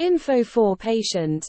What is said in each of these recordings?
Info for patient.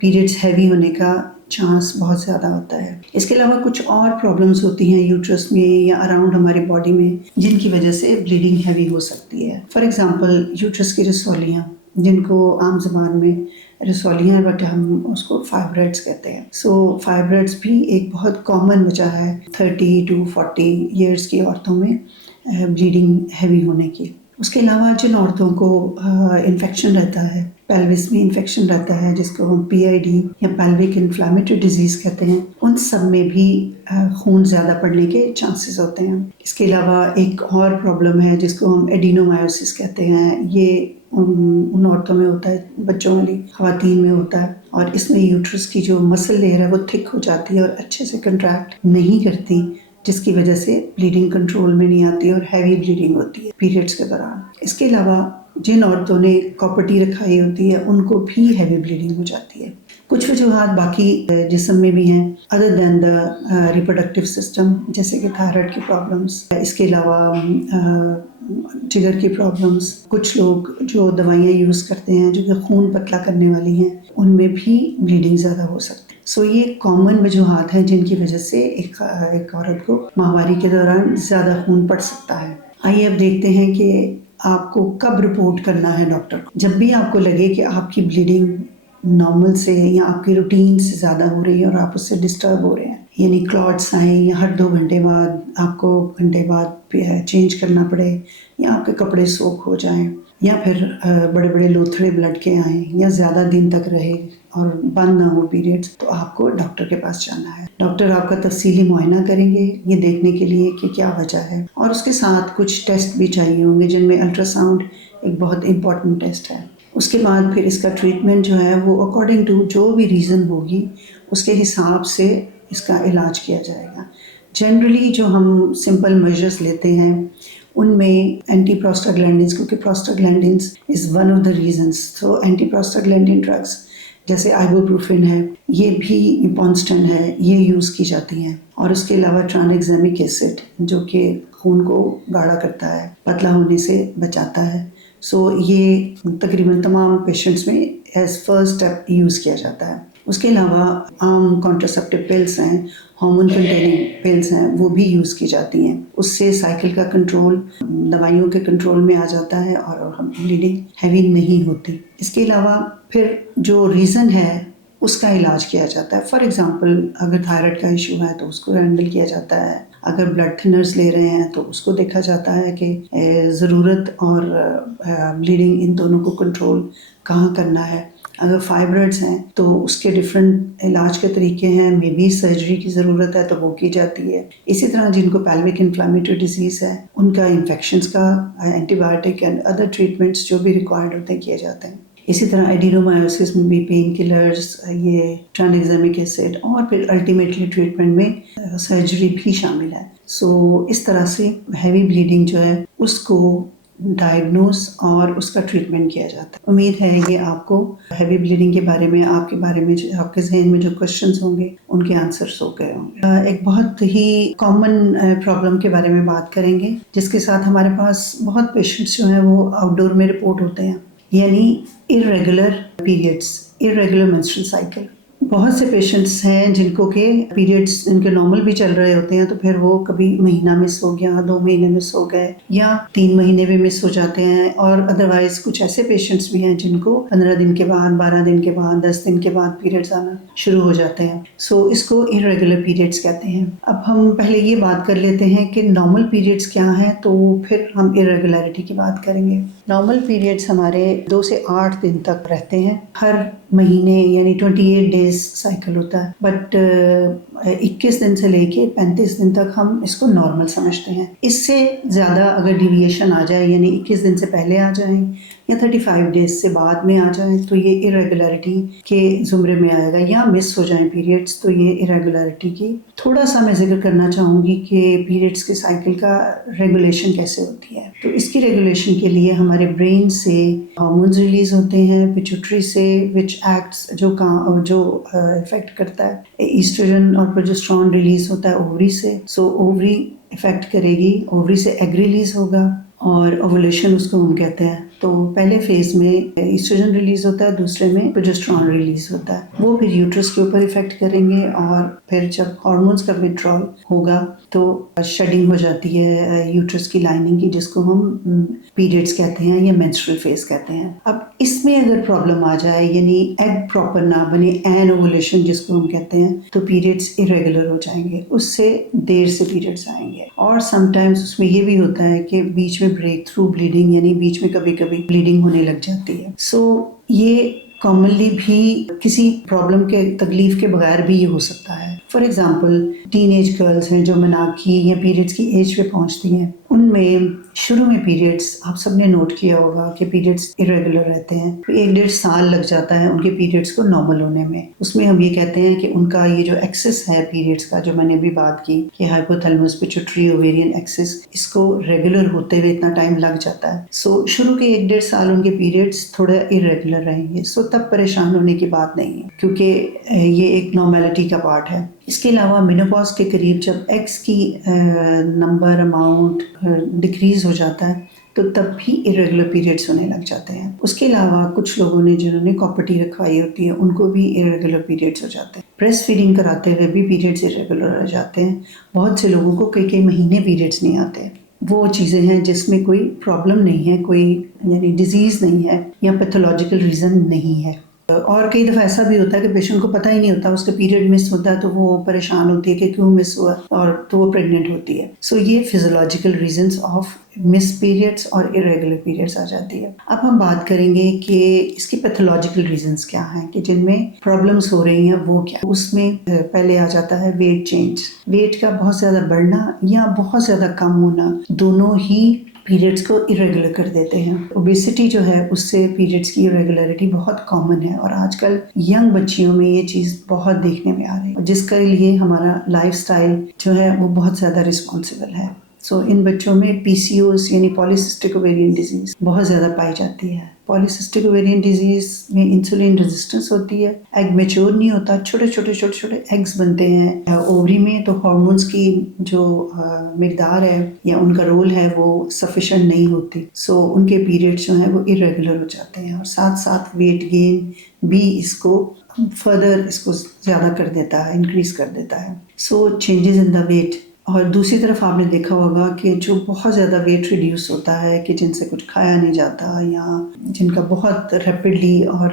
Periods heavy ہونے کا chance بہت زیادہ ہوتا ہے. اس کے علاوہ کچھ اور پرابلمس ہوتی ہیں یوٹرس میں یا اراؤنڈ ہماری باڈی میں جن کی وجہ سے بلیڈنگ ہیوی ہو سکتی ہے. فار ایگزامپل یوٹرس کی رسولیاں، جن کو عام زبان میں رسولیاں بٹ ہم اس کو فائبرائڈس کہتے ہیں. سو فائبرائڈس بھی ایک بہت کامن وجہ ہے 30 to 40 ایئرس کی عورتوں میں بلیڈنگ ہیوی ہونے کی. اس کے علاوہ جن عورتوں کو انفیکشن رہتا ہے، پیلوس میں انفیکشن رہتا ہے جس کو ہم PID یا پیلوک انفلیمیٹری ڈیزیز کہتے ہیں، ان سب میں بھی خون زیادہ پڑنے کے چانسز ہوتے ہیں. اس کے علاوہ ایک اور پرابلم ہے جس کو ہم ایڈینومائوسس کہتے ہیں. یہ ان عورتوں میں ہوتا ہے، بچوں والی خواتین میں ہوتا ہے، اور اس میں یوٹرس کی جو مسل لیئر ہے وہ تھک ہو جاتی ہے اور اچھے سے کنٹریکٹ نہیں کرتی، جس کی وجہ سے بلیڈنگ کنٹرول میں نہیں آتی اور ہیوی بلیڈنگ ہوتی ہے پیریڈس کے دوران. اس کے علاوہ جن عورتوں نے کاپرٹی رکھائی ہوتی ہے ان کو بھی ہیوی بلیڈنگ ہو جاتی ہے. کچھ وجوہات باقی جسم میں بھی ہیں other than the reproductive system, جیسے کہ تھائرائڈ کی پرابلمس. اس کے علاوہ جگر کی پرابلمس. کچھ لوگ جو دوائیاں یوز کرتے ہیں جو کہ خون پتلا کرنے والی ہیں، ان میں بھی بلیڈنگ زیادہ ہو سکتی ہے. سو یہ کامن وجوہات ہیں جن کی وجہ سے ایک عورت کو ماہواری کے دوران زیادہ خون پڑ سکتا ہے. آئیے اب دیکھتے ہیں کہ آپ کو کب رپورٹ کرنا ہے ڈاکٹر کو. جب بھی آپ کو لگے کہ آپ کی بلیڈنگ نارمل سے یا آپ کی روٹین سے زیادہ ہو رہی ہے اور آپ اس سے ڈسٹرب ہو رہے ہیں، یعنی کلاٹس آئیں یا ہر 2 گھنٹے بعد آپ کو گھنٹے بعد چینج کرنا پڑے، یا آپ کے کپڑے سوکھ ہو جائیں، یا پھر بڑے بڑے لوتھڑے بلڈ کے آئیں، یا زیادہ دن تک رہے اور بند نہ ہو پیریڈز، تو آپ کو ڈاکٹر کے پاس جانا ہے. ڈاکٹر آپ کا تفصیلی معائنہ کریں گے یہ دیکھنے کے لیے کہ کیا وجہ ہے، اور اس کے ساتھ کچھ ٹیسٹ بھی چاہیے ہوں گے جن میں الٹرا ساؤنڈ ایک بہت امپورٹنٹ ٹیسٹ ہے. اس کے بعد پھر اس کا ٹریٹمنٹ جو ہے وہ اکارڈنگ ٹو جو بھی ریزن ہوگی اس کے حساب سے اس کا علاج کیا جائے گا. جنرلی جو ہم سمپل میجرز لیتے ہیں ان میں اینٹی پروسٹاگلینڈنس، کیونکہ prostaglandins is one of the reasons. تو اینٹی پروسٹاگلینڈن ڈرگس جیسے آئبوپروفین ہے، یہ بھی پونسٹن ہے، یہ یوز کی جاتی ہیں. اور اس کے علاوہ ٹرانیگزیمک ایسڈ جو کہ خون کو گاڑھا کرتا ہے، پتلا ہونے سے بچاتا ہے. سو یہ تقریباً تمام پیشنٹس میں ایز فرسٹ اسٹیپ یوز کیا جاتا ہے. اس کے علاوہ عام کانٹراسیپٹیو پلس ہیں، ہارمون کنٹیننگ پلس ہیں، وہ بھی یوز کی جاتی ہیں. اس سے سائیکل کا کنٹرول دوائیوں کے کنٹرول میں آ جاتا ہے اور بلیڈنگ ہیوی نہیں ہوتی. اس کے علاوہ پھر جو ریزن ہے اس کا علاج کیا جاتا ہے. فار ایگزامپل اگر تھائرائڈ کا ایشو ہے تو اس کو ہینڈل کیا جاتا ہے. اگر بلڈ تھنرز لے رہے ہیں تو اس کو دیکھا جاتا ہے کہ ضرورت اور بلیڈنگ ان دونوں کو کنٹرول کہاں کرنا ہے. اگر فائبرائڈس ہیں تو اس کے ڈفرینٹ علاج کے طریقے ہیں، مے بی سرجری کی ضرورت ہے تو وہ کی جاتی ہے. اسی طرح جن کو پیلوک انفلیمیٹری ڈیزیز ہے ان کا انفیکشنز کا antibiotic and other treatments جو بھی ریکوائرڈ ہوتے ہیں کیے جاتے ہیں. اسی طرح ایڈینومائوسس میں بھی پین کلرز، یہ ٹرانیگزیمک ایسڈ، اور پھر الٹیمیٹلی ٹریٹمنٹ میں سرجری بھی شامل ہے. سو اس طرح سے ہیوی بلیڈنگ جو ہے اس کو ڈائگنوز اور اس کا ٹریٹمنٹ کیا جاتا ہے. امید ہے کہ آپ کو ہیوی بلیڈنگ کے بارے میں آپ کے ذہن میں جو کوشچنز ہوں گے ان کے آنسرز ہو گئے ہوں گے. ایک بہت ہی کامن پرابلم کے بارے میں بات کریں گے جس کے ساتھ ہمارے پاس بہت پیشنٹس جو ہیں وہ آؤٹ ڈور میں رپورٹ ہوتے ہیں، یعنی irregular periods، irregular menstrual cycle. بہت سے پیشنٹس ہیں جن کو کہ پیریڈس ان کے نارمل بھی چل رہے ہوتے ہیں تو پھر وہ کبھی مہینہ مس ہو گیا، 2 مہینے مس ہو گئے، یا 3 مہینے بھی مس ہو جاتے ہیں. اور ادروائز کچھ ایسے پیشنٹس بھی ہیں جن کو 15 دن کے بعد، 12 دن کے بعد، 10 دن کے بعد پیریڈس آنا شروع ہو جاتے ہیں. سو اس کو irregular periods کہتے ہیں. اب ہم پہلے یہ بات کر لیتے ہیں کہ نارمل پیریڈس کیا ہیں، تو پھر ہم irregularity کی بات کریں گے. نارمل پیریڈس ہمارے 2 سے 8 دن تک رہتے ہیں ہر مہینے، یعنی 28 ڈیز سائیکل ہوتا ہے. بٹ 21 دن سے لے کے 35 دن تک ہم اس کو نارمل سمجھتے ہیں. اس سے زیادہ اگر ڈیویشن آ جائے، یعنی 21 دن سے پہلے آ جائیں یا 35 ڈیز سے بعد میں آ جائیں، تو یہ irregularity کے زمرے میں آئے گا. یا مس ہو جائیں پیریڈس تو یہ irregularity کی. تھوڑا سا میں ذکر کرنا چاہوں گی کہ پیریڈس کے سائیکل کا ریگولیشن کیسے ہوتی ہے. تو اس کی ریگولیشن کے لیے ہمارے برین سے ہارمونز ریلیز ہوتے ہیں، پیچوٹری سے وچ ایکٹس جو افیکٹ کرتا ہے. ایسٹروجن اور پروجسٹرون ریلیز ہوتا ہے اووری سے. سو اووری افیکٹ کرے گی، اووری سے ایگ ریلیز ہوگا، اور اوولیشن اس کو ہم کہتے ہیں. تو پہلے فیز میں ایسٹروجن ریلیز ہوتا ہے, دوسرے میں پروجسٹرون ریلیز ہوتا ہے. وہ پھر یوٹرس کے اوپر افیکٹ کریں گے, اور پھر جب ہارمونس کا وڈرال ہوگا تو شیڈنگ ہو جاتی ہے یوٹرس کی لائننگ کی, جس کو ہم پیریڈس کہتے ہیں یا مینسٹرل فیز کہتے ہیں. اب اس میں اگر پرابلم آ جائے, یعنی ایگ پراپر نہ بنے, این اوولیشن جس کو ہم کہتے ہیں, تو پیریڈس ارریگولر ہو جائیں گے, اس سے دیر سے پیریڈس آئیں گے. اور سم ٹائمز اس میں یہ بھی ہوتا ہے کہ بیچ میں بریک تھرو بلیڈنگ, یعنی بیچ میں کبھی کبھی بلیڈنگ ہونے لگ جاتی ہے. سو یہ کامنلی بھی کسی پرابلم کے تکلیف کے بغیر بھی یہ ہو سکتا ہے. For example teenage girls ہیں جو مناکی یا پیریڈس کی ایج پہ پہنچتی ہیں, ان میں شروع میں پیریڈس آپ سب نے نوٹ کیا ہوگا کہ پیریڈس ارریگولر رہتے ہیں, 1-1.5 سال لگ جاتا ہے ان کے پیریڈس کو نارمل ہونے میں. اس میں ہم یہ کہتے ہیں کہ ان کا یہ جو ایکسس ہے پیریڈس کا, جو میں نے ابھی بات کی کہ ہائپوتھیلمس پیٹیوٹری اوویرین ایکسس, اس کو ریگولر ہوتے ہوئے اتنا ٹائم لگ جاتا ہے. سو شروع کے 1-1.5 سال ان کے پیریڈس تھوڑا ارریگولر رہیں گے. سو تب پریشان ہونے کی بات نہیں ہے, کیونکہ یہ ایک نارمیلٹی کا پارٹ ہے. اس کے علاوہ مینوپاز کے قریب جب ایگس کی نمبر اماؤنٹ ڈکریز ہو جاتا ہے تو تب بھی ارریگولر پیریڈس ہونے لگ جاتے ہیں. اس کے علاوہ کچھ لوگوں نے جنہوں نے کاپرٹی رکھوائی ہوتی ہے, ان کو بھی ارریگولر پیریڈس ہو جاتے ہیں. بریسٹ فیڈنگ کراتے ہوئے بھی پیریڈس ارریگولر ہو جاتے ہیں. بہت سے لوگوں کو کئی مہینے پیریڈس نہیں آتے. وہ چیزیں ہیں جس میں کوئی پرابلم نہیں ہے, کوئی یعنی ڈیزیز نہیں ہے یا پیتھولوجیکل ریزن نہیں ہے. اور کئی دفعہ ایسا بھی ہوتا ہے کہ پیشنٹ کو پتہ ہی نہیں ہوتا, اس کا پیریڈ مس ہوتا ہے تو وہ پریشان ہوتی ہے کہ کیوں مس ہوا, اور تو وہ پریگننٹ ہوتی ہے. سو یہ physiological reasons of miss periods اور ارریگولر پیریڈس آ جاتی ہے. اب ہم بات کریں گے کہ اس کی پیتھولوجیکل ریزنس کیا ہیں, کہ جن میں پرابلمس ہو رہی ہیں وہ کیا. اس میں پہلے آ جاتا ہے ویٹ چینج. ویٹ کا بہت زیادہ بڑھنا یا بہت زیادہ کم ہونا, دونوں ہی پیریڈس کو ارریگولر کر دیتے ہیں. اوبیسٹی جو ہے اس سے پیریڈس کی ارریگولرٹی بہت کامن ہے, اور آج کل ینگ بچیوں میں یہ چیز بہت دیکھنے میں آ رہی ہے, جس کے لیے ہمارا لائف سٹائل جو ہے وہ بہت زیادہ رسپانسبل ہے. سو ان بچوں میں پی سی اوز یعنی پالیسسٹک اوویرین ڈیزیز بہت زیادہ پائی جاتی ہے. پالیسسٹک اوویرین ڈیزیز میں انسولین ریزسٹنس ہوتی ہے, ایگ میچور نہیں ہوتا, چھوٹے چھوٹے ایگز بنتے ہیں اووری میں, تو ہارمونس کی جو مقدار ہے یا ان کا رول ہے وہ سفیشینٹ نہیں ہوتی. سو ان کے پیریڈس جو ہیں وہ ارریگولر ہو جاتے ہیں, اور ساتھ ساتھ ویٹ گین بھی اس کو فردر اس کو زیادہ کر دیتا ہے, انکریز کر دیتا ہے. سو چینجز ان دا ویٹ. اور دوسری طرف آپ نے دیکھا ہوگا کہ جو بہت زیادہ ویٹ ریڈیوس ہوتا ہے, کہ جن سے کچھ کھایا نہیں جاتا یا جن کا بہت ریپڈلی اور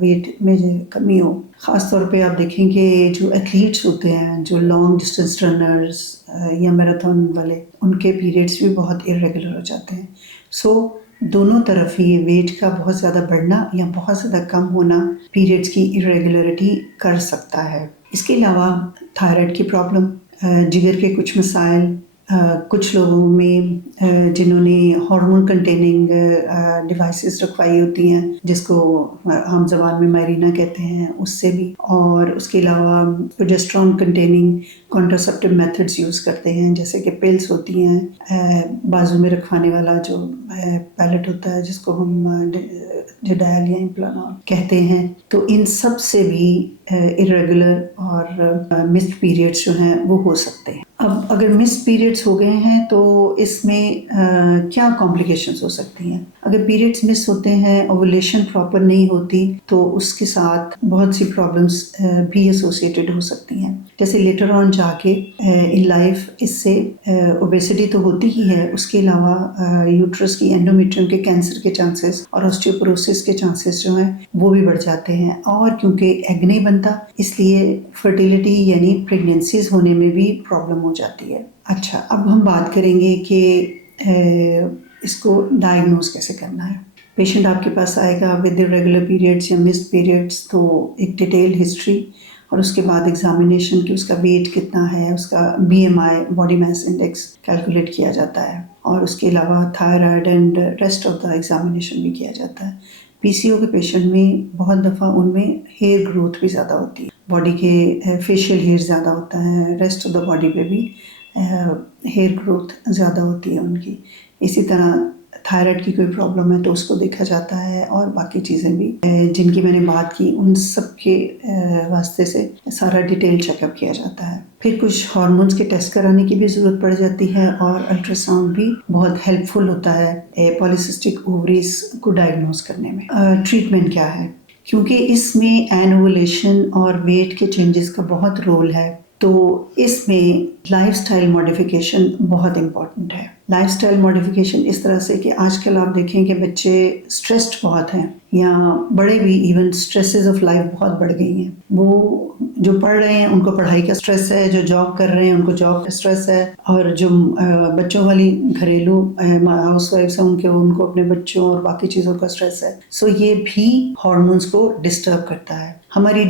ویٹ میں کمی ہو, خاص طور پہ آپ دیکھیں کہ جو ایتھلیٹس ہوتے ہیں, جو لانگ ڈسٹینس رنرز یا میراتھن والے, ان کے پیریڈس بھی بہت ارریگولر ہو جاتے ہیں. سو دونوں طرف ہی ویٹ کا بہت زیادہ بڑھنا یا بہت زیادہ کم ہونا پیریڈس کی ارریگولرٹی کر سکتا ہے. اس کے علاوہ تھائرائڈ کی پرابلم, جگر کے کچھ مسائل, کچھ لوگوں میں جنہوں نے ہارمون کنٹیننگ ڈیوائسز رکھوائی ہوتی ہیں, جس کو عام زبان میں مائرینا کہتے ہیں, اس سے بھی. اور اس کے علاوہ پروجسٹرون کنٹیننگ کانٹراسیپٹیو میتھڈز یوز کرتے ہیں, جیسے کہ پلس ہوتی ہیں, بازو میں رکھوانے والا جو پیلٹ ہوتا ہے جس کو ہم جڈائل یا امپلانول کہتے ہیں. تو ان سب سے بھی ارریگولر اور مسڈ پیریڈس جو ہیں وہ ہو سکتے ہیں. اب اگر مسڈ پیریڈس ہو گئے ہیں تو اس میں کیا کمپلیکیشنز ہو سکتی ہیں. اگر پیریڈس مس ہوتے ہیں, اوولیشن پراپر نہیں ہوتی, تو اس کے ساتھ بہت سی پرابلمس بھی ایسوسیٹڈ ہو سکتی ہیں. جیسے لیٹر آن جا کے ان لائف اس سے اوبیسٹی تو ہوتی ہی ہے, اس کے علاوہ یوٹرس کی اینڈومیٹریم کے کینسر کے چانسز اور آسٹیوپروسس کے چانسز جو ہیں وہ بھی بڑھ جاتے ہیں. اور کیونکہ ایگ نہیں بنتا, اس لیے فرٹیلیٹی یعنی پریگنینسیز ہونے میں بھی پرابلم ہو جاتی ہے. اچھا, اب ہم بات کریں گے کہ اس کو ڈائگنوز کیسے کرنا ہے. پیشنٹ آپ کے پاس آئے گا ود ریگولر پیریڈس یا مسڈ پیریڈس, تو ایک ڈیٹیل ہسٹری اور اس کے بعد ایگزامینیشن کہ اس کا ویٹ کتنا ہے, اس کا بی ایم آئی باڈی میس انڈیکس کیلکولیٹ کیا جاتا ہے, اور اس کے علاوہ thyroid and rest of the examination بھی کیا جاتا ہے. پی سی او کے پیشنٹ میں بہت دفعہ ان میں ہیئر گروتھ بھی زیادہ ہوتی ہے, باڈی کے فیشیل ہیئر زیادہ ہوتا ہے, ریسٹ آف دا باڈی پہ بھی ہیئر گروتھ زیادہ ہوتی ہے ان کی. اسی طرح تھائرائڈ کی کوئی پرابلم ہے تو اس کو دیکھا جاتا ہے، اور باقی چیزیں بھی جن کی میں نے بات کی ان سب کے واسطے سے سارا ڈیٹیل چیک اپ کیا جاتا ہے۔ پھر کچھ ہارمونز کے ٹیسٹ کرانے کی بھی ضرورت پڑ جاتی ہے، اور الٹرا ساؤنڈ بھی بہت ہیلپ فل ہوتا ہے پالیسسٹک اووریز کو ڈائگنوز کرنے میں۔ ٹریٹمنٹ کیا ہے؟ کیونکہ اس میں اینوولیشن اور ویٹ کے چینجز کا بہت رول ہے، تو اس میں لائف سٹائل ماڈیفیکیشن بہت امپورٹنٹ ہے۔ لائف سٹائل ماڈیفیکیشن اس طرح سے کہ آج کل آپ دیکھیں کہ بچے سٹریسڈ بہت ہیں، یا بڑے بھی ایون سٹریسز آف لائف بہت بڑھ گئی ہیں۔ وہ جو پڑھ رہے ہیں ان کو پڑھائی کا سٹریس ہے، جو جاب کر رہے ہیں ان کو جاب کا سٹریس ہے، اور جو بچوں والی گھریلو ہاؤس وائفس ہیں ان کو اپنے بچوں اور باقی چیزوں کا سٹریس ہے۔ سو یہ بھی ہارمونز کو ڈسٹرب کرتا ہے۔ ہماری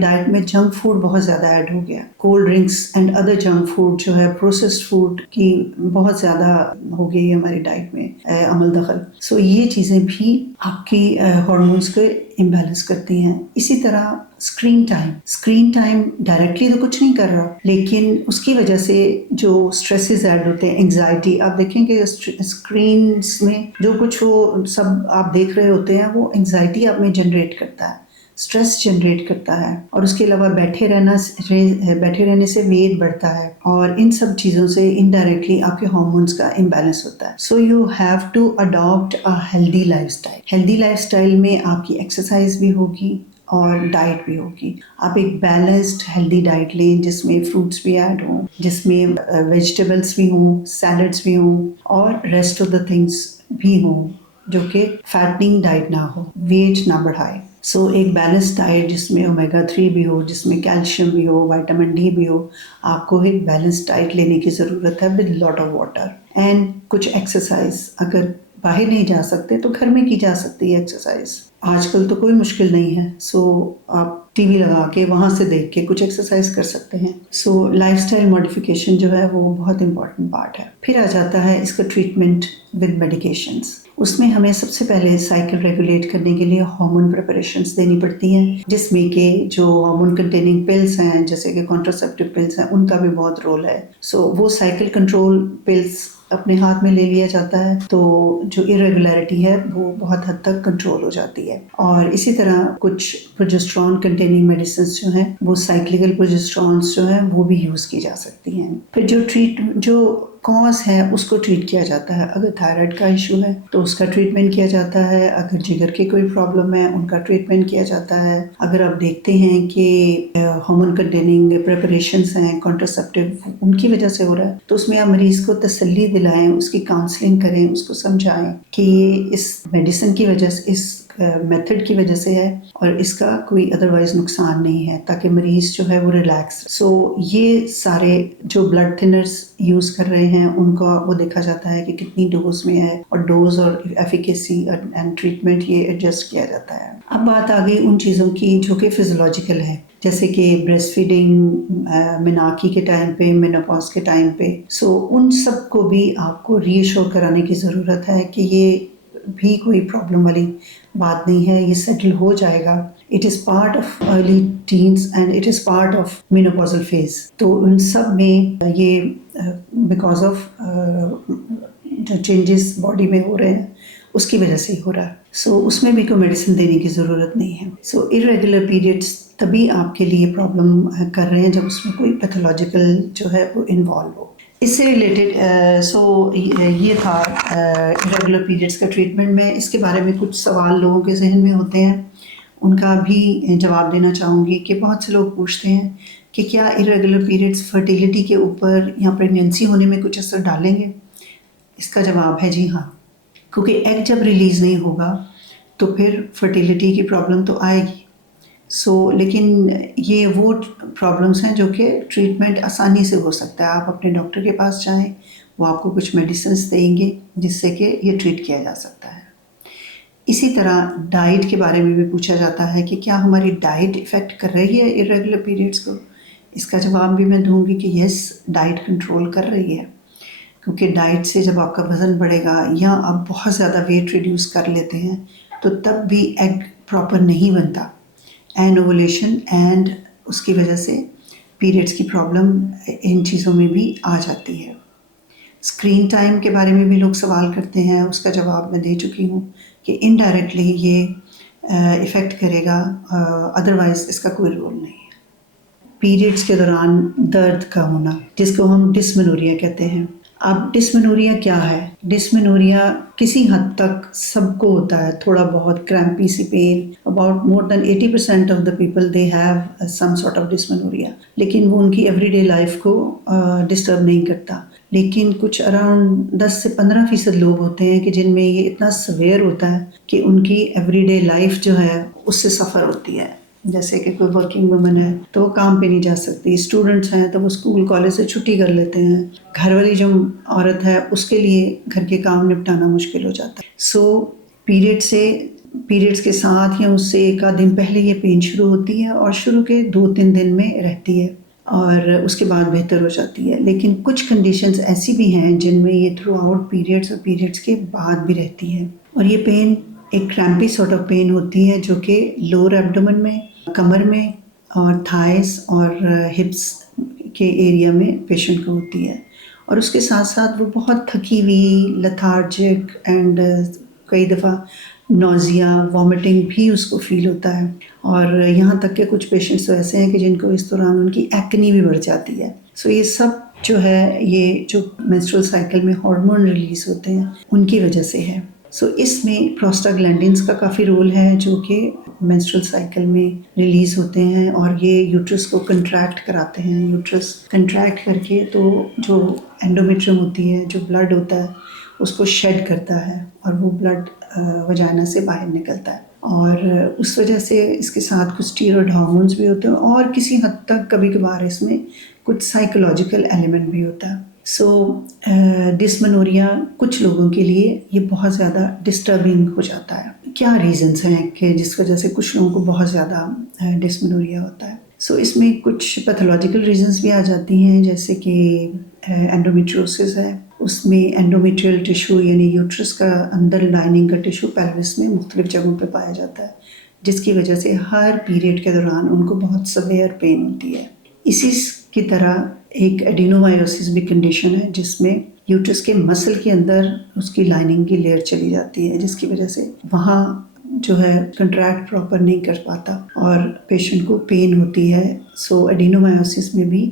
ڈائٹ میں جنک فوڈ بہت زیادہ ایڈ ہو گیا، cold drinks and other junk food جو ہے پروسیسڈ فوڈ کی بہت زیادہ ہو گئی ہے ہماری ڈائٹ میں عمل دخل۔ سو یہ چیزیں بھی آپ کی ہارمونز کو امبیلنس کرتی ہیں۔ اسی طرح اسکرین ٹائم ڈائریکٹلی تو کچھ نہیں کر رہا، لیکن اس کی وجہ سے جو سٹریسز ایڈ ہوتے ہیں، انگزائٹی، آپ دیکھیں کہ اسکرینس میں جو کچھ وہ سب آپ دیکھ رہے ہوتے ہیں وہ انگزائٹی آپ میں جنریٹ کرتا ہے، سٹریس جنریٹ کرتا ہے، اور اس کے علاوہ بیٹھے رہنے سے ویٹ بڑھتا ہے، اور ان سب چیزوں سے انڈائریکٹلی آپ کے ہارمونز کا امبیلنس ہوتا ہے۔ So you have to adapt a healthy lifestyle. Healthy lifestyle میں آپ کی ایکسرسائز بھی ہوگی اور ڈائٹ بھی ہوگی۔ آپ ایک بیلنسڈ ہیلدی ڈائٹ لیں جس میں فروٹس بھی ایڈ ہوں، جس میں ویجیٹیبلس بھی ہوں، سیلڈس بھی ہوں، اور ریسٹ آف دا تھنگس بھی ہوں، جو کہ فیٹنگ ڈائٹ نہ ہو، ویٹ نہ بڑھائے۔ سو ایک بیلنس ڈائٹ جس میں اومیگا 3 بھی ہو، جس میں کیلشیم بھی ہو، وائٹامن ڈی بھی ہو، آپ کو ایک بیلنس ڈائٹ لینے کی ضرورت ہے with lot of water and کچھ ایکسرسائز۔ اگر باہر نہیں جا سکتے تو گھر میں کی جا سکتی ہے ایکسرسائز، آج کل تو کوئی مشکل نہیں ہے۔ سو آپ ٹی وی لگا کے وہاں سے دیکھ کے کچھ ایکسرسائز کر سکتے ہیں۔ سو لائف سٹائل ماڈیفیکیشن جو ہے وہ بہت امپورٹنٹ پارٹ ہے۔ پھر آ جاتا ہے اس کا ٹریٹمنٹ ود میڈیکیشنز۔ اس میں ہمیں سب سے پہلے سائیکل ریگولیٹ کرنے کے لیے ہارمون پریپریشنز دینی پڑتی ہیں، جس میں کہ جو ہارمون کنٹیننگ پلس ہیں جیسے کہ کانٹراسیپٹیو پلس ہیں، ان کا بھی بہت رول ہے۔ سو وہ سائیکل کنٹرول پلس اپنے ہاتھ میں لے لیا جاتا ہے تو جو irregularity ہے وہ بہت حد تک کنٹرول ہو جاتی ہے۔ اور اسی طرح کچھ پروجسٹرون کنٹیننگ میڈیسنز جو ہیں وہ سائیکلیکل پروجسٹرونز جو ہیں وہ بھی یوز کی جا سکتی ہیں۔ پھر جو کاز ہے اس کو ٹریٹ کیا جاتا ہے۔ اگر تھائرائڈ کا ایشو ہے تو اس کا ٹریٹمنٹ کیا جاتا ہے، اگر جگر کی کوئی پرابلم ہے ان کا ٹریٹمنٹ کیا جاتا ہے۔ اگر آپ دیکھتے ہیں کہ ہارمون کنٹیننگ پریپریشنز ہیں کانٹراسیپٹیو، ان کی وجہ سے ہو رہا ہے تو اس میں آپ مریض کو تسلی دلائیں، اس کی کاؤنسلنگ کریں، اس کو سمجھائیں کہ یہ اس میڈیسن کی وجہ سے، اس میتھڈ کی وجہ سے ہے اور اس کا کوئی ادروائز نقصان نہیں ہے، تاکہ مریض جو ہے وہ ریلیکس۔ سو یہ سارے جو بلڈ تھنرز یوز کر رہے ہیں ان کا وہ دیکھا جاتا ہے کہ کتنی ڈوز میں ہے، اور ڈوز اور ایفیکیسی اینڈ ٹریٹمنٹ یہ ایڈجسٹ کیا جاتا ہے۔ اب بات آ گئی ان چیزوں کی جو کہ فزیولوجیکل ہے، جیسے کہ بریسٹ فیڈنگ، مناکی کے ٹائم پہ، مینوپاز کے ٹائم پہ۔ سو ان سب کو بھی آپ کو ری ایشور کرانے کی ضرورت ہے کہ یہ بھی کوئی پرابلم والی بات نہیں ہے، یہ سیٹل ہو جائے گا۔ It is part of early teens and it is part of menopausal phase. تو ان سب میں یہ بیکاز آف جو چینجز باڈی میں ہو رہے ہیں اس کی وجہ سے ہی ہو رہا ہے۔ سو اس میں بھی کوئی میڈیسن دینے کی ضرورت نہیں ہے۔ سو irregular periods تبھی آپ کے لیے پرابلم کر رہے ہیں جب اس میں کوئی پیتھولوجیکل جو ہے وہ انوالو ہو۔ اس سے ریلیٹڈ یہ تھا irregular periods کا ٹریٹمنٹ میں۔ اس کے بارے میں کچھ سوال لوگوں کے ذہن میں ہوتے ہیں، ان کا بھی جواب دینا چاہوں گی کہ بہت سے لوگ پوچھتے ہیں کہ کیا irregular periods فرٹیلیٹی کے اوپر یا پریگنینسی ہونے میں کچھ اثر ڈالیں گے؟ اس کا جواب ہے جی ہاں، کیونکہ ایگ جب ریلیز نہیں ہوگا تو پھر فرٹیلیٹی کی پرابلم تو آئے گی۔ لیکن یہ وہ پرابلمس ہیں جو کہ ٹریٹمنٹ آسانی سے ہو سکتا ہے۔ آپ اپنے ڈاکٹر کے پاس جائیں، وہ آپ کو کچھ میڈیسنس دیں گے جس سے کہ یہ ٹریٹ کیا جا سکتا ہے۔ اسی طرح ڈائٹ کے بارے میں بھی پوچھا جاتا ہے کہ کیا ہماری ڈائٹ افیکٹ کر رہی ہے irregular periods کو؟ اس کا جواب بھی میں دوں گی کہ یس، ڈائٹ کنٹرول کر رہی ہے، کیونکہ ڈائٹ سے جب آپ کا وزن بڑھے گا یا آپ بہت زیادہ ویٹ ریڈیوس کر لیتے ہیں تو تب بھی ایگ پراپر نہیں بنتا، اینوولیشن اینڈ اس کی وجہ سے پیریڈس کی پرابلم ان چیزوں میں بھی آ جاتی ہے۔ اسکرین ٹائم کے بارے میں بھی لوگ سوال کرتے ہیں، اس کا جواب میں دے چکی ہوں کہ انڈائریکٹلی یہ افیکٹ کرے گا، ادروائز اس کا کوئی رول نہیں ہے۔ پیریڈس کے دوران درد کا ہونا، جس کو ہم ڈسمنوریا کہتے ہیں۔ اب ڈسمنوریا کیا ہے؟ ڈسمنوریا کسی حد تک سب کو ہوتا ہے، تھوڑا بہت کریمپی سی pain, about more than 80% of the people they have some sort of dysmenorrhoea, لیکن وہ ان کی ایوری ڈے لائف کو ڈسٹرب نہیں کرتا۔ لیکن کچھ اراؤنڈ 10 سے 15% لوگ ہوتے ہیں کہ جن میں یہ اتنا سویئر ہوتا ہے کہ ان کی ایوری ڈے لائف جو ہے اس سے سفر ہوتی ہے۔ جیسے کہ کوئی ورکنگ وومن ہے تو وہ کام پہ نہیں جا سکتی، اسٹوڈنٹس ہیں تو وہ اسکول کالج سے چھٹی کر لیتے ہیں، گھر والی جو عورت ہے اس کے لیے گھر کے کام نپٹانا مشکل ہو جاتا ہے۔ سو پیریڈس کے ساتھ یا اس سے ایک آدھ دن پہلے یہ پین شروع ہوتی ہے اور شروع کے 2-3 دن میں رہتی ہے اور اس کے بعد بہتر ہو جاتی ہے۔ لیکن کچھ کنڈیشنز ایسی بھی ہیں جن میں یہ تھرو آؤٹ پیریڈس اور پیریڈس کے بعد بھی رہتی ہے، اور یہ پین ایک کریمپی سارٹ آف پین ہوتی ہے جو کہ لوور ایبڈومن میں، کمر میں اور تھائز اور ہپس کے ایریا میں پیشنٹ کو ہوتی ہے، اور اس کے ساتھ ساتھ وہ بہت تھکی ہوئی، لیتھارجک اینڈ کئی دفعہ نوزیا، وامٹنگ بھی اس کو فیل ہوتا ہے، اور یہاں تک کہ کچھ پیشنٹس تو ایسے ہیں کہ جن کو اس دوران ان کی ایکنی بھی بڑھ جاتی ہے۔ سو یہ سب جو ہے، یہ جو مینسٹرول سائیکل میں ہارمون ریلیز ہوتے ہیں ان کی وجہ سے ہے۔ سو اس میں پروسٹاگلینڈنس کا کافی رول ہے جو کہ مینسٹرول سائیکل میں ریلیز ہوتے ہیں، اور یہ یوٹرس کو کنٹریکٹ کراتے ہیں۔ یوٹرس کنٹریکٹ کر کے تو جو اینڈومیٹریم ہوتی ہے، جو بلڈ ہوتا ہے اس کو شیڈ کرتا ہے، اور وہ بلڈ وجائنا سے باہر نکلتا ہے، اور اس وجہ سے اس کے ساتھ کچھ اسٹیرائڈ ہارمونز بھی ہوتے ہیں، اور کسی حد تک کبھی کبھار اس میں کچھ سائیکولوجیکل ایلیمنٹ بھی ہوتا ہے۔ سو ڈسمنوریا کچھ لوگوں کے لیے یہ بہت زیادہ ڈسٹربنگ ہو جاتا ہے۔ کیا ریزنز ہیں کہ جس وجہ سے کچھ لوگوں کو بہت زیادہ ڈسمنوریا ہوتا ہے؟ سو اس میں کچھ پیتھولوجیکل ریزنز بھی آ جاتی ہیں، جیسے کہ اینڈومیٹریوسس ہے، اس میں اینڈومیٹریل ٹیشو یعنی یوٹرس کا اندر لائننگ کا ٹیشو پیلوس میں مختلف جگہوں پہ پایا جاتا ہے، جس کی وجہ سے ہر پیریڈ کے دوران ان کو بہت سویئر پین ہوتی ہے۔ اسی کی طرح ایک ایڈینومائیوسس بھی کنڈیشن ہے جس میں یوٹرس کے مسل کے اندر اس کی لائننگ کی لیئر چلی جاتی ہے، جس کی وجہ سے وہاں جو ہے کنٹریکٹ پراپر نہیں کر پاتا اور پیشنٹ کو پین ہوتی ہے۔ سو ایڈینومائیوسس میں بھی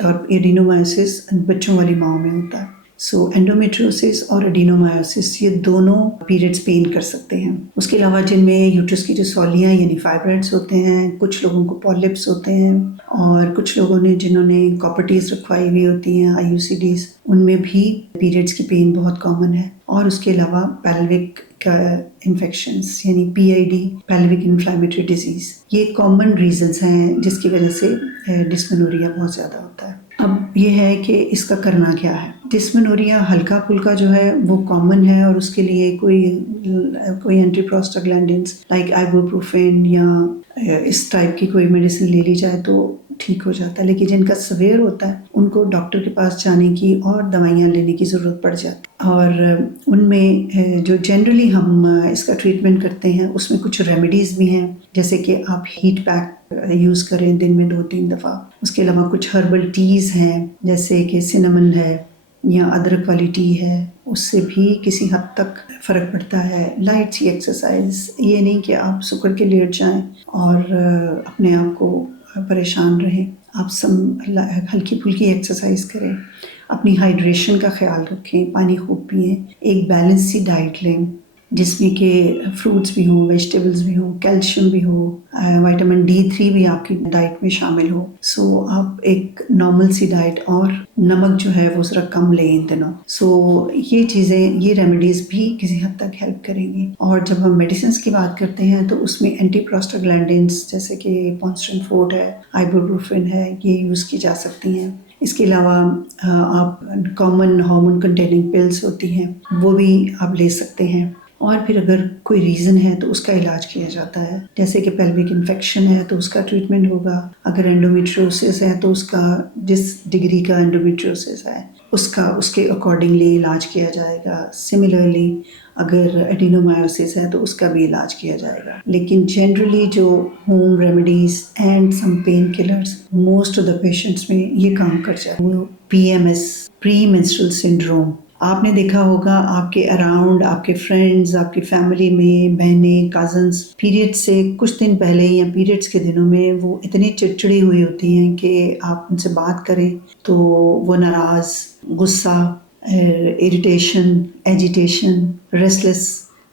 اور ایڈینومائیوسس بچوں والی ماؤں میں ہوتا ہے۔ سو اینڈومیٹریوسس اور ایڈینومائیوسس یہ دونوں پیریڈز پین کر سکتے ہیں۔ اس کے علاوہ جن میں یوٹرس کی جو سولیاں یعنی فائبرائڈس ہوتے ہیں، کچھ لوگوں کو پالپس ہوتے ہیں، اور کچھ لوگوں نے جنہوں نے کاپرٹیز رکھوائی ہوئی ہوتی ہیں، IUCDs، ان میں بھی پیریڈز کی پین بہت کامن ہے۔ اور اس کے علاوہ پیلوک کا انفیکشنز یعنی PID، پیلوک انفلیمیٹری ڈیزیز، یہ کامن ریزنز ہیں جس کی وجہ سے ڈسمنوریا بہت زیادہ ہوتا ہے۔ اب یہ ہے کہ اس کا کرنا کیا ہے۔ ڈسمنوریا ہلکا پھلکا جو ہے وہ کامن ہے، اور اس کے لیے کوئی اینٹی پروسٹاگلینڈنس لائک آئبوپروفین یا اس ٹائپ کی کوئی میڈیسن لے لی جائے تو ٹھیک ہو جاتا ہے، لیکن جن کا سویئر ہوتا ہے ان کو ڈاکٹر کے پاس جانے کی اور دوائیاں لینے کی ضرورت پڑ جاتی ہے۔ اور ان میں جو جنرلی ہم اس کا ٹریٹمنٹ کرتے ہیں اس میں کچھ ریمیڈیز بھی ہیں، جیسے کہ آپ ہیٹ پیک یوز کریں دن میں 2-3 دفعہ۔ اس کے علاوہ کچھ ہربل ٹیز ہیں جیسے کہ سینمن ہے یا ادرک والی ٹی ہے، اس سے بھی کسی حد تک فرق پڑتا ہے۔ لائٹ سی ایکسرسائز، یہ نہیں کہ آپ سکڑ کے لیٹ جائیں اور اپنے آپ کو پریشان رہیں، آپ ہلکی پھلکی ایکسرسائز کریں، اپنی ہائیڈریشن کا خیال رکھیں، پانی خوب پئیں، ایک بیلنس سی ڈائٹ لیں جس میں کہ فروٹس بھی ہوں، ویجیٹیبلز بھی ہوں، کیلشیم بھی ہو، وائٹامن D3 بھی آپ کی ڈائٹ میں شامل ہو۔ سو آپ ایک نارمل سی ڈائٹ اور نمک جو ہے وہ ذرا کم لیں ان دنوں۔ سو یہ چیزیں، یہ ریمیڈیز بھی کسی حد تک ہیلپ کریں گی۔ اور جب ہم میڈیسنس کی بات کرتے ہیں تو اس میں اینٹی پروسٹاگلینڈنس جیسے کہ پونسٹرن فورٹ ہے، آئبوپروفین ہے، یہ یوز کی جا سکتی ہیں۔ اس کے علاوہ آپ کامن ہارمون کنٹیننگ پلز ہوتی ہیں وہ بھی آپ لے سکتے ہیں۔ اور پھر اگر کوئی ریزن ہے تو اس کا علاج کیا جاتا ہے. جیسے کہ پیلوک انفیکشن ہے تو اس کا ٹریٹمنٹ ہوگا. اگر انڈومیٹریوسس ہے تو اس کا جس ڈگری کا انڈومیٹریوسس ہے اس کے اکارڈنگلی علاج کیا جائے گا. سملرلی اگر ایڈینومائوسس ہے تو اس کا بھی علاج کیا جائے گا. لیکن جنرلی جو home remedies and some painkillers most of the patients میں یہ کام کر جاتے ہیں. وہ PMS پری مینسٹرل سنڈروم آپ نے دیکھا ہوگا آپ کے اراؤنڈ، آپ کے فرینڈز، آپ کی فیملی میں بہنیں، کزنس پیریڈ سے کچھ دن پہلے یا پیریڈس کے دنوں میں وہ اتنی چڑچڑی ہوئی ہوتی ہیں کہ آپ ان سے بات کریں تو وہ ناراض، غصہ، اریٹیشن، ایجیٹیشن، ریسٹلیس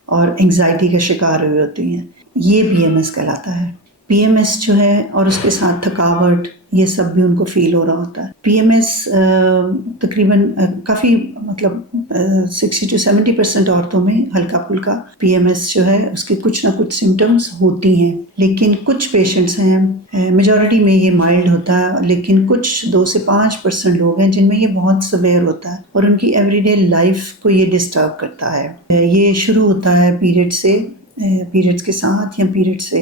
اور انگزائٹی کا شکار ہوئی ہوتی ہیں. یہ PMS کہلاتا ہے. PMS جو ہے اور اس کے ساتھ تھکاوٹ یہ سب بھی ان کو فیل ہو رہا ہوتا ہے. PMS تقریباً کافی 60 to 70% عورتوں میں ہلکا پھلکا PMS جو ہے اس کے کچھ نہ کچھ سمٹمز ہوتی ہیں. لیکن کچھ پیشنٹس ہیں، میجورٹی میں یہ مائلڈ ہوتا ہے، لیکن کچھ 2 سے 5% لوگ ہیں جن میں یہ بہت سویئر ہوتا ہے اور ان کی ایوری ڈے لائف کو یہ ڈسٹرب کرتا ہے. یہ شروع ہوتا ہے پیریڈس کے ساتھ یا پیریڈ سے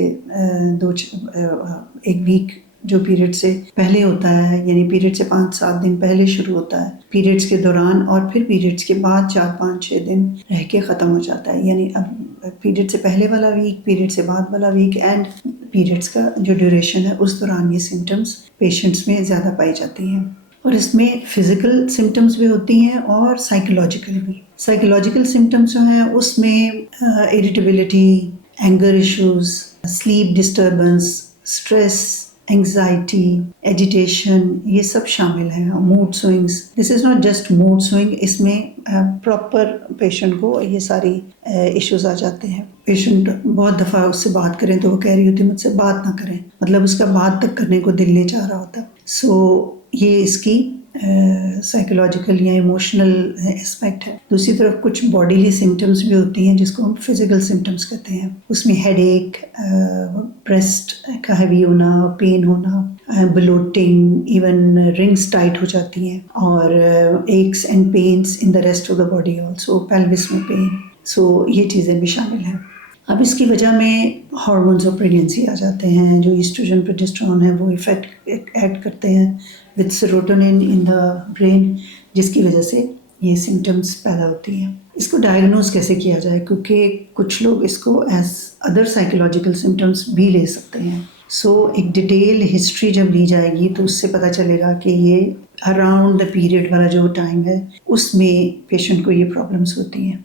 ایک ویک جو پیریڈ سے پہلے ہوتا ہے، یعنی پیریڈ سے 5-7 دن پہلے شروع ہوتا ہے، پیریڈس کے دوران، اور پھر پیریڈس کے بعد 4-5-6 دن رہ کے ختم ہو جاتا ہے. یعنی اب پیریڈ سے پہلے والا ویک، پیریڈ سے بعد والا ویک اینڈ پیریڈس کا جو ڈیوریشن ہے اس دوران یہ سمٹمز پیشنٹس میں زیادہ پائی جاتی ہیں. اور اس میں فزیکل سمٹمز بھی ہوتی ہیں اور سائیکولوجیکل بھی. سائیکولوجیکل سمٹمز جو ہیں اس میں irritability, anger issues, sleep disturbance, stress, anxiety, agitation, یہ سب شامل ہیں. Mood swings, this is not just mood swing, اس میں پراپر پیشنٹ کو یہ ساری ایشوز آ جاتے ہیں. پیشنٹ بہت دفعہ اس سے بات کریں تو وہ کہہ رہی ہوتی ہے مجھ سے بات نہ کریں، مطلب اس کا بات تک کرنے کو دل نہیں چاہ رہا ہوتا. یہ اس کی سائیکولوجیکل یا ایموشنل اسپیکٹ ہے. دوسری طرف کچھ باڈیلی سمٹمز بھی ہوتی ہیں جس کو ہم فزیکل سمٹمز کہتے ہیں. اس میں ہیڈ ایک، بریسٹ کا ہیوی ہونا، پین ہونا، بلوٹنگ، ایون رنگز ٹائٹ ہو جاتی ہیں، اور aches and pains in the rest of the body also, pelvis میں پین. یہ چیزیں بھی شامل ہیں. اب اس کی وجہ میں ہارمونز آف پریگنینسی آ جاتے ہیں. جو ایسٹروجن پروجسٹرون ہے وہ افیکٹ ایڈ کرتے ہیں وتھ سیروٹونن ان دا برین، جس کی وجہ سے یہ سمٹمز پیدا ہوتی ہیں. اس کو ڈائگنوز کیسے کیا جائے، کیونکہ کچھ لوگ اس کو ایز ادر سائیکولوجیکل سمٹمز بھی لے سکتے ہیں. ایک ڈیٹیل ہسٹری جب لی جائے گی تو اس سے پتہ چلے گا کہ یہ اراؤنڈ دا پیریڈ والا جو ٹائم ہے اس میں پیشنٹ کو یہ پرابلمس ہوتی ہیں.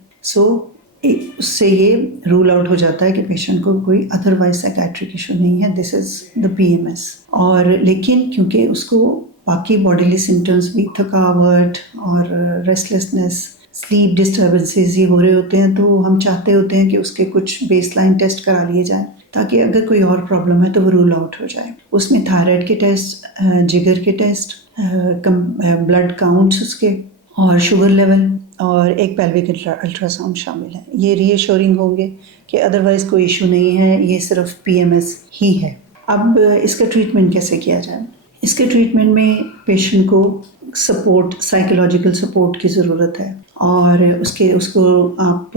اس سے یہ رول آؤٹ ہو جاتا ہے کہ پیشنٹ کو کوئی ادروائز سائیکیٹرک ایشو نہیں ہے، دس از دا PMS. اور لیکن کیونکہ اس کو باقی باڈیلی سمٹمز بھی، تھکاوٹ اور ریسٹلیسنس، سلیپ ڈسٹربنسز یہ ہو رہے ہوتے ہیں، تو ہم چاہتے ہوتے ہیں کہ اس کے کچھ بیس لائن ٹیسٹ کرا لیے جائیں تاکہ اگر کوئی اور پرابلم ہے تو وہ رول آؤٹ ہو جائے. اس میں تھائرائڈ کے ٹیسٹ، جگر کے ٹیسٹ، بلڈ کاؤنٹس اس کے، اور شوگر لیول، اور ایک پیلوک الٹرا ساؤنڈ شامل ہیں. یہ ری ایشورنگ ہوں گے کہ ادروائز کوئی ایشو نہیں ہے، یہ صرف PMS ہی ہے. اب اس کا ٹریٹمنٹ کیسے کیا جائے؟ اس کے ٹریٹمنٹ میں پیشنٹ کو سپورٹ، سائیکولوجیکل سپورٹ کی ضرورت ہے، اور اس کو آپ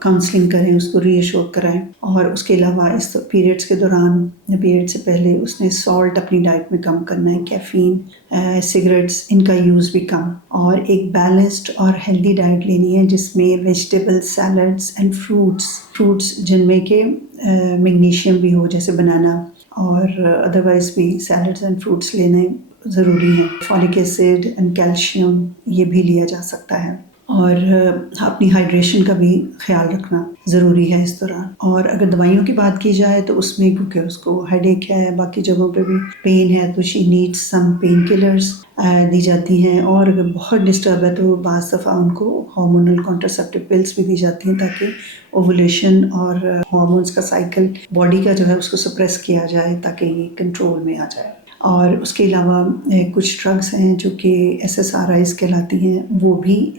کاؤنسلنگ کریں، اس کو ری ایشور کرائیں. اور اس کے علاوہ اس پیریڈس کے دوران یا پیریڈ سے پہلے اس نے سالٹ اپنی ڈائٹ میں کم کرنا ہے، کیفین، سگریٹس، ان کا یوز بھی کم، اور ایک بیلنسڈ اور ہیلدی ڈائٹ لینی ہے جس میں ویجیٹیبل، سیلڈس اینڈ فروٹس جن میں کہ میگنیشیم بھی ہو، جیسے بنانا، اور ادروائز بھی سیلڈس اینڈ فروٹس لینے ضروری ہیں. فولک ایسڈ اینڈ کیلشیم یہ بھی لیا جا سکتا ہے. اور اپنی ہائیڈریشن کا بھی خیال رکھنا ضروری ہے اس دوران. اور اگر دوائیوں کی بات کی جائے تو اس میں کیونکہ اس کو ہیڈ ایک ہے، باقی جگہوں پہ بھی پین ہے، تو she needs some painkillers دی جاتی ہیں. اور اگر بہت ڈسٹرب ہے تو بعض دفعہ ان کو ہارمونل کانٹراسیپٹیو پلس بھی دی جاتی ہیں تاکہ اوولیشن اور ہارمونس کا سائیکل باڈی کا جو ہے اس کو سپریس کیا جائے تاکہ یہ کنٹرول میں آ جائے. اور اس کے علاوہ کچھ ڈرگس ہیں جو کہ SSRIs کہلاتی ہیں، وہ بھی